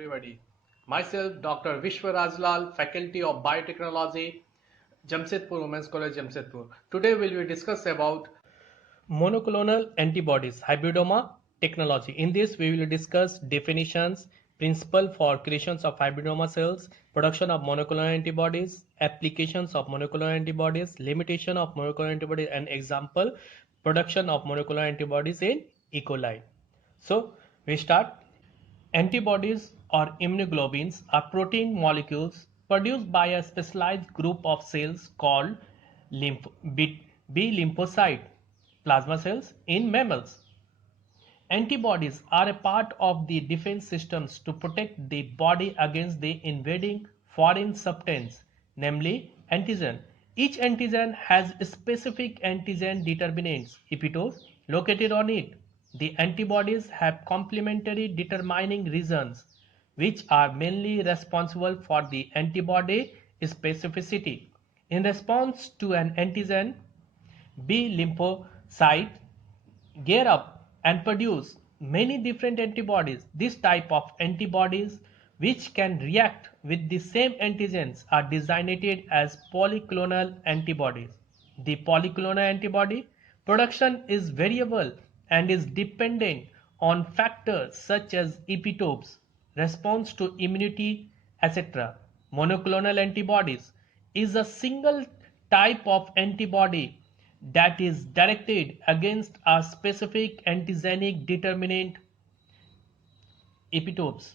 everybody. Myself, Dr. Vishwa Rajlal, Faculty of Biotechnology, Jamshedpur Women's College, Jamshedpur. Today we will discuss about monoclonal antibodies, hybridoma technology. In this, we will discuss definitions, principle for creations of hybridoma cells, production of monoclonal antibodies, applications of monoclonal antibodies, limitation of monoclonal antibodies, and example production of monoclonal antibodies in E. coli. So, we start. Antibodies or immunoglobulins are protein molecules produced by a specialized group of cells called B lymphocyte plasma cells in mammals. Antibodies are a part of the defense systems to protect the body against the invading foreign substance, namely antigen. Each antigen has specific antigen determinants, epitopes, located on it. The antibodies have complementary determining regions, which are mainly responsible for the antibody specificity. In response to an antigen, B lymphocyte gear up and produce many different antibodies. This type of antibodies which can react with the same antigens are designated as polyclonal antibodies. The polyclonal antibody production is variable and is dependent on factors such as epitopes, response to immunity, etc. Monoclonal antibodies is a single type of antibody that is directed against a specific antigenic determinant epitopes.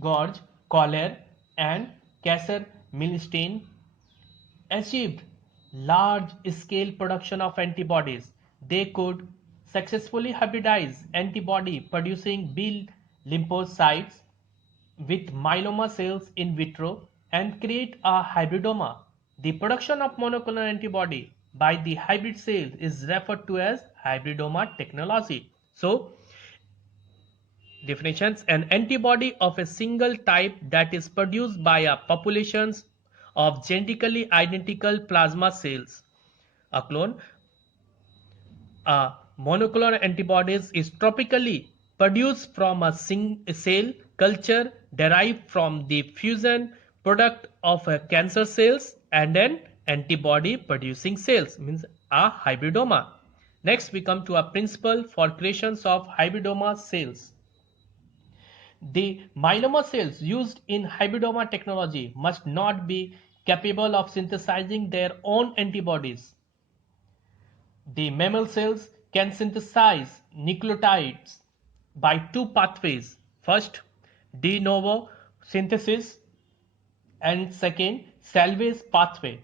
Gorge, Kohler, and Kasser-Milstein achieved large-scale production of antibodies. They could successfully hybridize antibody-producing B lymphocytes with myeloma cells in vitro and create a hybridoma. The production of monoclonal antibody by the hybrid cells is referred to as hybridoma technology. So, definitions: an antibody of a single type that is produced by a populations of genetically identical plasma cells. A clone. A monoclonal antibodies is tropically produced from a cell culture derived from the fusion product of a cancer cells and an antibody producing cells, means a hybridoma. Next we come to a principle for creations of hybridoma cells. The myeloma cells used in hybridoma technology must not be capable of synthesizing their own antibodies. The mammal cells can synthesize nucleotides by two pathways. First, de novo synthesis, and second, salvage pathway.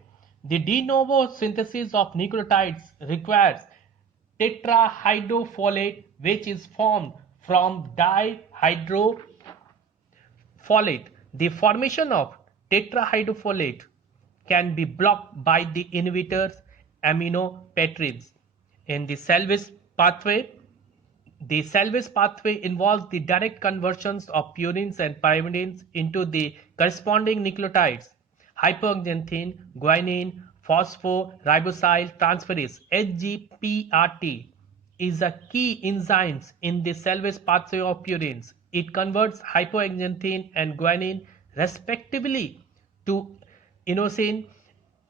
The de novo synthesis of nucleotides requires tetrahydrofolate, which is formed from dihydrofolate. The formation of tetrahydrofolate can be blocked by the inhibitor's aminopeptides. In the salvage pathway involves the direct conversions of purines and pyrimidines into the corresponding nucleotides. Hypoxanthine, guanine, phosphoribosyl transferase (HGPRT) is a key enzyme in the salvage pathway of purines. It converts hypoxanthine and guanine respectively to inosine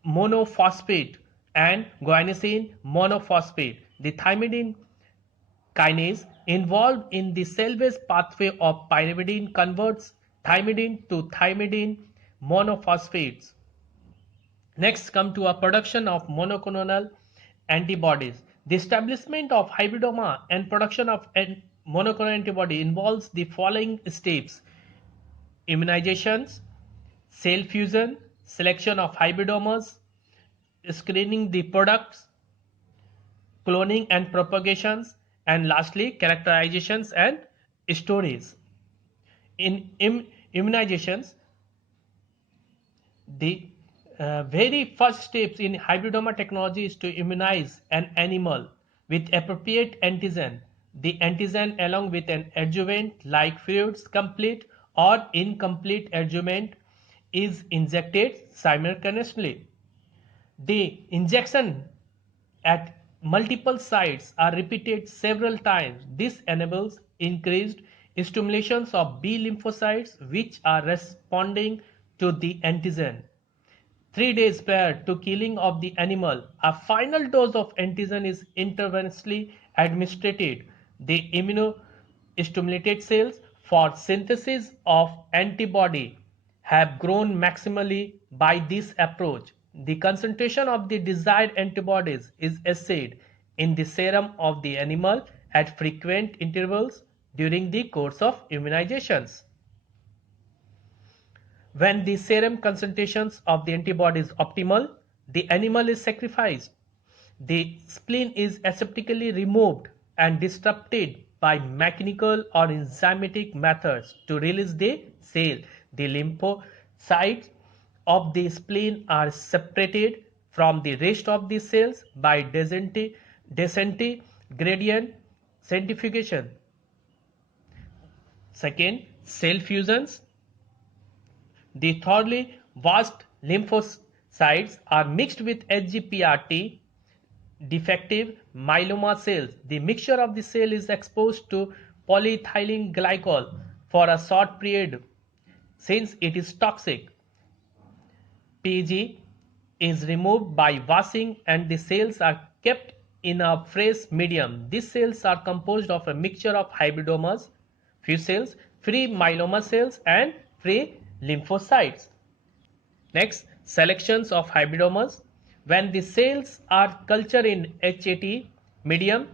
monophosphate and guanosine monophosphate. The thymidine kinase involved in the salvage pathway of pyrimidine converts thymidine to thymidine monophosphates. Next come to a production of monoclonal antibodies. The establishment of hybridoma and production of monoclonal antibody involves the following steps: immunizations, cell fusion, selection of hybridomas, screening the products, cloning and propagations, and lastly characterizations and storage. In immunizations, the very first steps in hybridoma technology is to immunize an animal with appropriate antigen. The antigen along with an adjuvant like fluids, complete or incomplete adjuvant, is injected simultaneously. The injection at multiple sites are repeated several times. This enables increased stimulations of B lymphocytes which are responding to the antigen. 3 days prior to killing of the animal, a final dose of antigen is intravenously administered. The immunostimulated cells for synthesis of antibody have grown maximally by this approach. The concentration of the desired antibodies is assayed in the serum of the animal at frequent intervals during the course of immunizations. When the serum concentrations of the antibody is optimal, the animal is sacrificed. The spleen is aseptically removed and disrupted by mechanical or enzymatic methods to release the cell. The lymphocytes of the spleen are separated from the rest of the cells by gradient centrifugation. Second, cell fusions. The thoroughly vast lymphocytes are mixed with HGPRT defective myeloma cells. The mixture of the cell is exposed to polyethylene glycol for a short period since it is toxic. PEG is removed by washing and the cells are kept in a fresh medium. These cells are composed of a mixture of hybridomas, few cells, free myeloma cells and free lymphocytes. Next, selections of hybridomas. When the cells are cultured in HAT medium,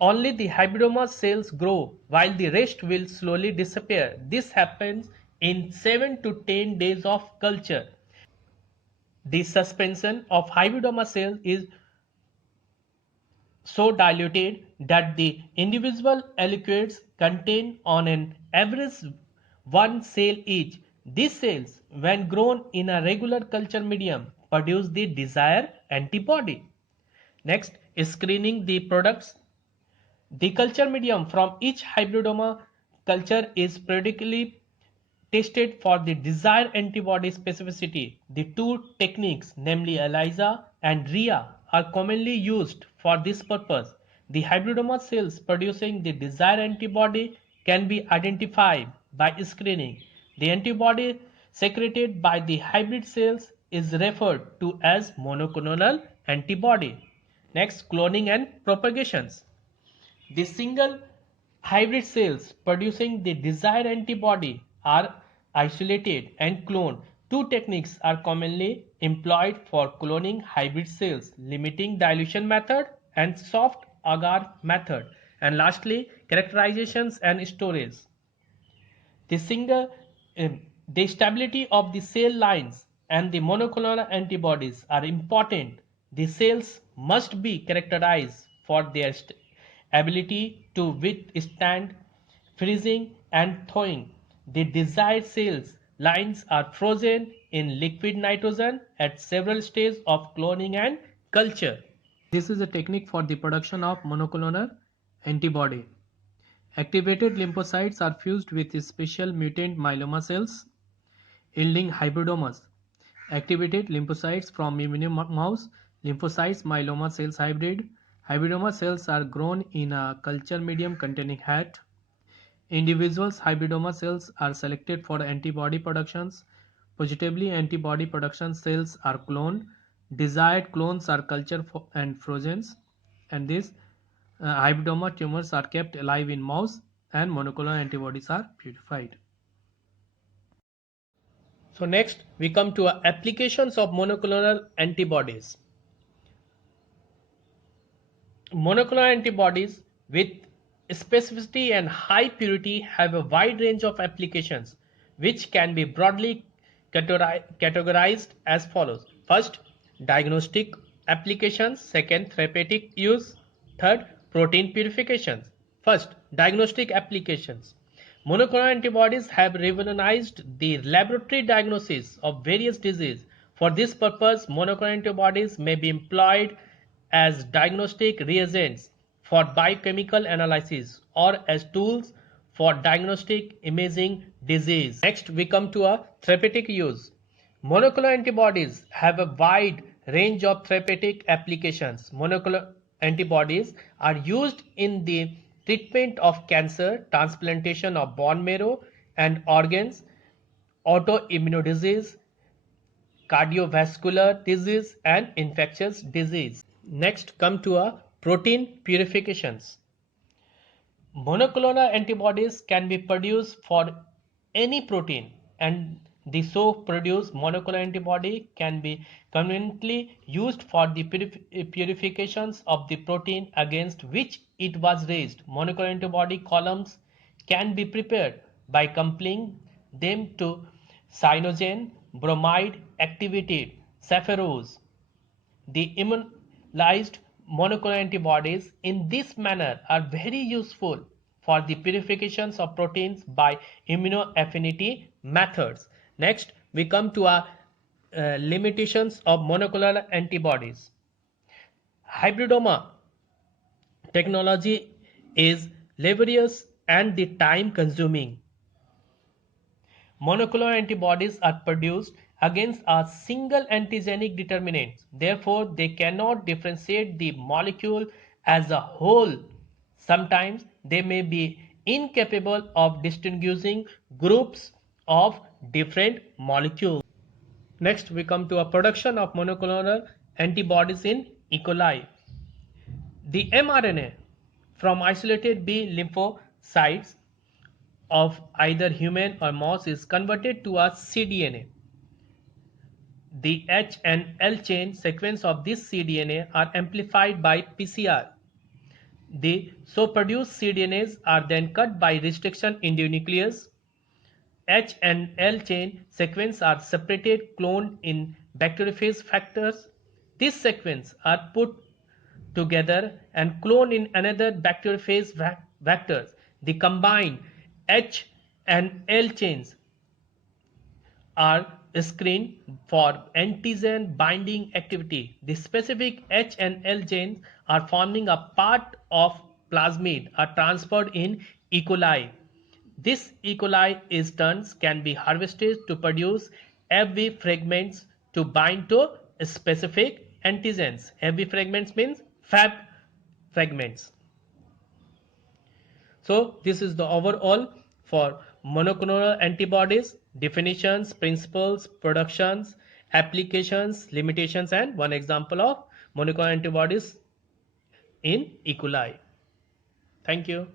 only the hybridoma cells grow while the rest will slowly disappear. This happens in 7 to 10 days of culture. The suspension of hybridoma cells is so diluted that the individual aliquots contain on an average 1 cell each. These cells, when grown in a regular culture medium, produce the desired antibody. Next, screening the products. The culture medium from each hybridoma culture is periodically tested for the desired antibody specificity. The two techniques, namely ELISA and RIA, are commonly used for this purpose. The hybridoma cells producing the desired antibody can be identified by screening. The antibody secreted by the hybrid cells is referred to as monoclonal antibody. Next, cloning and propagations. The single hybrid cells producing the desired antibody are isolated and cloned. Two techniques are commonly employed for cloning hybrid cells: limiting dilution method and soft agar method. And lastly, characterizations and storage. The the stability of the cell lines and the monoclonal antibodies are important. The cells must be characterized for their ability to withstand freezing and thawing. The desired cells lines are frozen in liquid nitrogen at several stages of cloning and culture. This is a technique for the production of monoclonal antibody. Activated lymphocytes are fused with special mutant myeloma cells, yielding hybridomas. Activated lymphocytes from mouse lymphocytes myeloma cells hybrid. Hybridoma cells are grown in a culture medium containing HAT. Individuals hybridoma cells are selected for antibody productions. Positively antibody production cells are cloned. Desired clones are cultured and frozen, and these hybridoma tumors are kept alive in mouse and monoclonal antibodies are purified. So next we come to applications of monoclonal antibodies. Monoclonal antibodies with specificity and high purity have a wide range of applications which can be broadly categorized as follows. First, diagnostic applications. Second, therapeutic use. Third, protein purifications. First, diagnostic applications. Monoclonal antibodies have revolutionized the laboratory diagnosis of various diseases. For this purpose, monoclonal antibodies may be employed as diagnostic reagents for biochemical analysis or as tools for diagnostic imaging disease. Next, we come to a therapeutic use. Monoclonal antibodies have a wide range of therapeutic applications. Monoclonal antibodies are used in the treatment of cancer, transplantation of bone marrow and organs, autoimmune disease, cardiovascular disease and infectious disease. Next, come to a protein purifications. Monoclonal antibodies can be produced for any protein, and the so produced monoclonal antibody can be conveniently used for the purifications of the protein against which it was raised. Monoclonal antibody columns can be prepared by coupling them to cyanogen bromide activated saccharose. The immunized monoclonal antibodies in this manner are very useful for the purifications of proteins by immunoaffinity methods. Next, we come to our limitations of monoclonal antibodies. Hybridoma technology is laborious and the time consuming. Monoclonal antibodies are produced against a single antigenic determinant. Therefore, they cannot differentiate the molecule as a whole. Sometimes they may be incapable of distinguishing groups of different molecules. Next, we come to a production of monoclonal antibodies in E. coli. The mRNA from isolated B lymphocytes of either human or mouse is converted to a cDNA. The H and L chain sequence of this cDNA are amplified by PCR. The so produced cDNAs are then cut by restriction in the nucleus. H and L chain sequence are separated, cloned in bacteriophage factors. These sequences are put together and cloned in another bacteriophage vectors. The combined H and L chains are screened for antigen binding activity. The specific H and L genes are forming a part of plasmid are transferred in E. coli. This E. coli turns can be harvested to produce FV fragments to bind to specific antigens. FV fragments means Fab fragments. So this is the overall for monoclonal antibodies, definitions, principles, productions, applications, limitations, and one example of monoclonal antibodies in E. coli. Thank you.